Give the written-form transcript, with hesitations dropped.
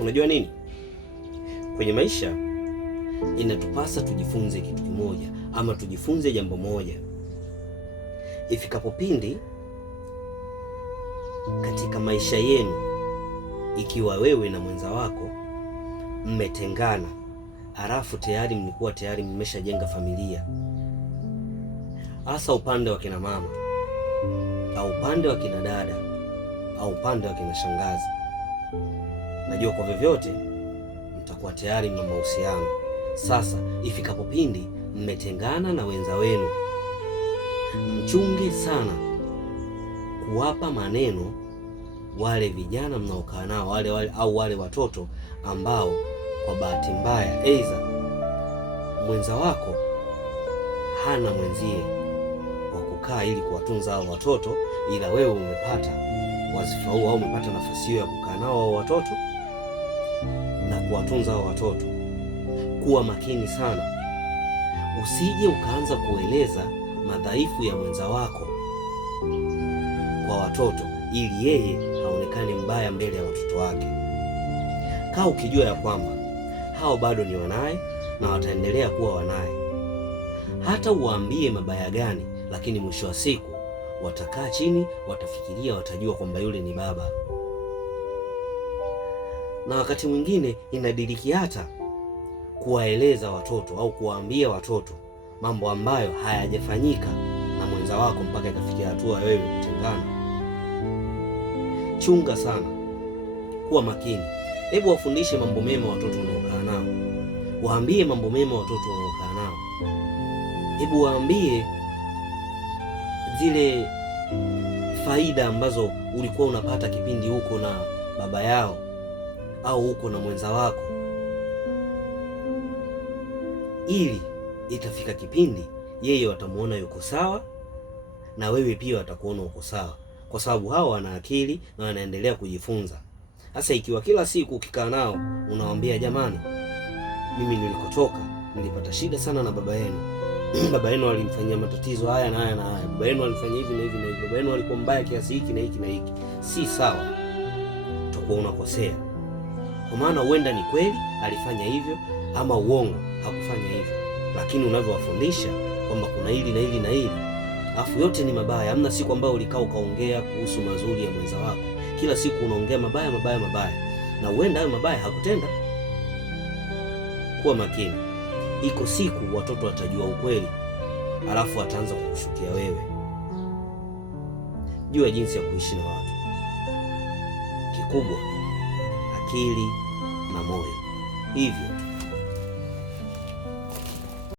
Unajua nini? Kwenye maisha inatupasa tujifunze kitu kimoja, ama tujifunze jambo moja. Ifikapo pindi katika maisha yenu, ikiwa wewe na mwenza wako mmetengana, halafu tayari mlikuwa tayari mmeshajenga familia, hasa upande wa kina mama au upande wa kina dada au upande wa kina shangazi, najua kwa vyovyote mtakuwa tayari mna mahusiano. Sasa ifikapo pindi mmetengana na wenza wenu, mchunge sana kuwapa maneno wale vijana mnaokaa nao, wale watoto ambao kwa bahati mbaya aidha mwenza wako hana mwenzie wa kukaa ili kuwatunza hao watoto, ila wewe umepata wazifa huo au umepata nafasi hiyo ya kukaa nao hao watoto na kuwatunza hao watoto. Kuwa makini sana, usije ukaanza kueleza madhaifu ya mwenza wako kwa watoto ili yeye haonekane mbaya mbele ya watoto wake. Kaa ukijua ya kwamba hao bado ni wanaye na wataendelea kuwa wanaye. Hata uwaambie mabaya gani, lakini mwisho wa siku watakaa chini, watafikiria, watajua kwamba yule ni baba. Na wakati mwingine inadiriki hata kuwaeleza watoto au kuwaambia watoto mambo ambayo hayajafanyika na mwenza wako mpaka ikafikia hatua wewe kutengana. Chunga sana, kuwa makini. Hebu wafundishe mambo mema watoto unaokaa nao, waambie mambo mema watoto unaokaa nao. Hebu waambie zile faida ambazo ulikuwa unapata kipindi huko na baba yao au huko na mwenza wako, ili itafika kipindi yeye watamuona yuko sawa na wewe pia watakuona uko sawa, kwa sababu hao wana akili na wanaendelea kujifunza. Sasa ikiwa kila siku ukikaa nao unawaambia, jamani, mimi nilikotoka nilipata shida sana na baba yenu, baba yenu alimfanyia matatizo haya na haya na haya, baba yenu alifanya hivi na hivi na hivi, baba yenu alikuwa mbaya kiasi hiki na hiki na hiki, si sawa, utakuwa unakosea. Kwa maana huenda ni kweli alifanya hivyo ama uongo hakufanya hivyo, lakini unavyowafundisha kwamba kuna hili na hili na hili, afu yote ni mabaya. Hamna siku ambayo ulikaa ukaongea kuhusu mazuri ya mwenza wako. Kila siku unaongea mabaya mabaya mabaya, na huenda hayo mabaya hakutenda. Kuwa makini, iko siku watoto watajua ukweli, alafu wataanza kukushukia wewe. Jua jinsi ya kuishi na watu, kikubwa akili na moyo, hivyo